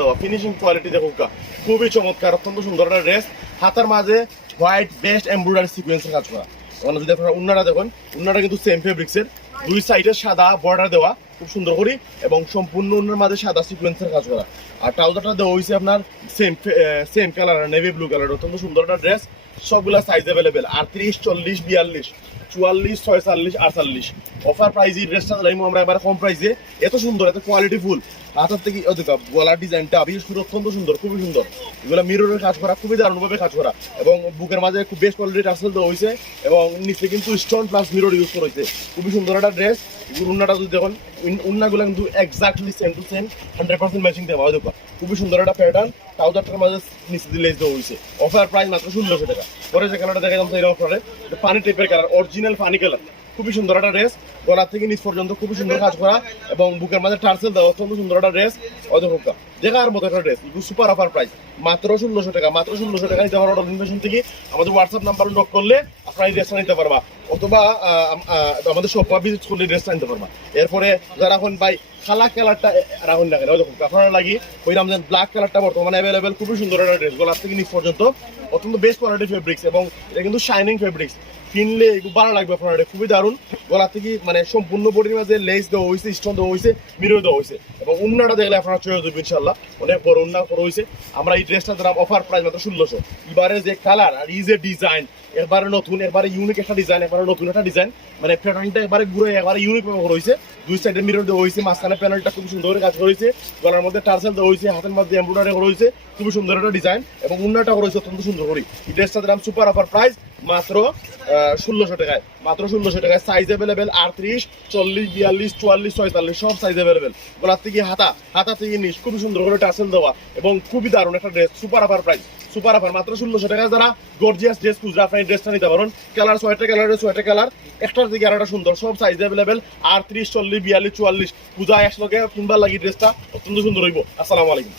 দেওয়া finishing quality দেখো। খুবই চমৎকার, অত্যন্ত সুন্দর একটা ড্রেস হাতার মাঝে হোয়াইট বেস্ট এমব্রয়ডারি কাজ করা। ওখানে যদি আপনারা উন্নাটা উন্নাটা কিন্তু সেম ফেব্রিক্সের দুই সাইডে সাদা বর্ডার দেওয়া, খুব সুন্দর করে, এবং সম্পূর্ণ উন্নার মাঝে সাদা সিকোয়েন্সের কাজ করা। আর ট্রাউজারটা দেওয়া হয়েছে আপনার same same colour navy blue colour অত্যন্ত সুন্দর একটা ড্রেস সবগুলা সাইজ অ্যাভেলেবেল আটত্রিশ, চল্লিশ, বিয়াল্লিশ। চুয়াল্লিশ ছয় ছয়চল্লিশ, আটচল্লিশ। অফার প্রাইজে ড্রেসটা লাইমো আমরা এবার কম প্রাইজে এত সুন্দর, এত কোয়ালিটি ফুল। হাতের থেকে অধিকা গলার ডিজাইনটা বিশেষ করে অত্যন্ত সুন্দর, খুবই সুন্দর। এগুলো মিররের কাজ করা, খুবই দারুণভাবে কাজ করা। এবং বুকের মাঝে খুব বেশ কোয়ালিটির টার্সেল দেওয়া হয়েছে এবং নিচে কিন্তু স্টোন প্লাস মিরর ইউজ করা হয়েছে খুবই সুন্দর একটা ড্রেস উন্নাটা যদি দেখুন উন্নাগুলো কিন্তু exactly same to same hundred percent matching দেওয়া হয় খুবই সুন্দর একটা প্যাটার্ন ট্রাউজারটার মাঝে নিচে দিয়ে লেস দেওয়া হয়েছে। অফার প্রাইস মাত্র ষোলোশো টাকা। পরে যে কালারটা দেখা যাচ্ছে এরকম অফারে পানি টাইপের কালার অরিজিনাল পানি কালার খুবই সুন্দর একটা ড্রেস গলা থেকে নিচ পর্যন্ত খুবই সুন্দর কাজ করা এবং বুকের মাঝে টার্সেল দেওয়া অত্যন্ত সুন্দর একটা ড্রেস অধপক্কা দেখার মতো একটা ড্রেস সুপার অফার প্রাইস মাত্র ষোলোশো টাকা, মাত্র ষোলোশো টাকা নিতে পারব অর্গানাইজেশন থেকে। আমাদের হোয়াটসঅ্যাপ নাম্বার নক করলে আপনারা এই ড্রেসটা নিতে পারবা। অথবা আমাদের শপ ভিজিট করলে ড্রেসটা নিতে পারবা। এরপরে যারা এখন ভাই, খালা কালারটা রাখুন না কেন? ওই দেখুন, আপনারা লাগি ওই রামজান ব্ল্যাক কালারটা বর্তমানে অ্যাভেলেবেল খুবই সুন্দর একটা ড্রেস গলার থেকে নিচ পর্যন্ত। অত্যন্ত বেস্ট কোয়ালিটি ফেব্রিক্স এবং এটা কিন্তু শাইনিং ফেব্রিক্স কিনলে এগুলো ভালো লাগবে আপনার খুবই দারুণ। গলা থেকে মানে সম্পূর্ণ বডির মাঝে লেস দেওয়া হয়েছে স্টোন দেওয়া হয়েছে মিরর দেওয়া হয়েছে এবং উন্নাটা দেখলে আপনারা চয়ে যাবে ইনশাল্লাহ অনেক বড় উন্না করা হয়েছে আমরা এই ড্রেসটা দিলাম অফার প্রাইস মাত্র ষোলোশো। এবারে যে কালার আর এই যে ডিজাইন এবারে নতুন, এবারে ইউনিক একটা ডিজাইন এবারে নতুন একটা ডিজাইন মানে প্যাটার্নটা এবারে ঘুরে, এবারে ইউনিক করা হয়েছে দুই সাইডে মিরর দেওয়া হয়েছে মাঝখানে প্যানেলটা খুব সুন্দর করে কাজ করা হয়েছে গলার মধ্যে টার্সেল দেওয়া হয়েছে হাতের মধ্যে এমব্রয়ডারি করা হয়েছে খুবই সুন্দর একটা ডিজাইন এবং উন্নাটা করা হয়েছে অত্যন্ত সুন্দর করে এই ড্রেসটা দিলাম সুপার অফার প্রাইস মাত্র ষোলোশো টাকায়। মাত্র ষোলোশো টাকায়। সাইজ অ্যাভেলেবেল আটত্রিশ, চল্লিশ, বিয়াল্লিশ, চুয়াল্লিশ, ছয়তাল্লিশ, সব সাইজ অ্যাভেলেবেল গলার থেকে হাতা হাতা থেকে নিচ খুবই সুন্দর করে টার্সেল দেওয়া এবং খুবই দারুণ একটা dress super offer price super offer, মাত্র ষোলোশো টাকা। যারা গর্জিয়াস ড্রেস খুঁজরা আপনি এই ড্রেসটা নিতে পারেন কালার ছয়টা কালার ছয়টা কালার একটার দিকে আরোটা সুন্দর, সব সাইজ অ্যাভেলেবেল আটত্রিশ, চল্লিশ, বিয়াল্লিশ, চুয়াল্লিশ। পূজা একশো কিনবার লাগি ড্রেসটা অত্যন্ত সুন্দর হইব। আসসালামু আলাইকুম।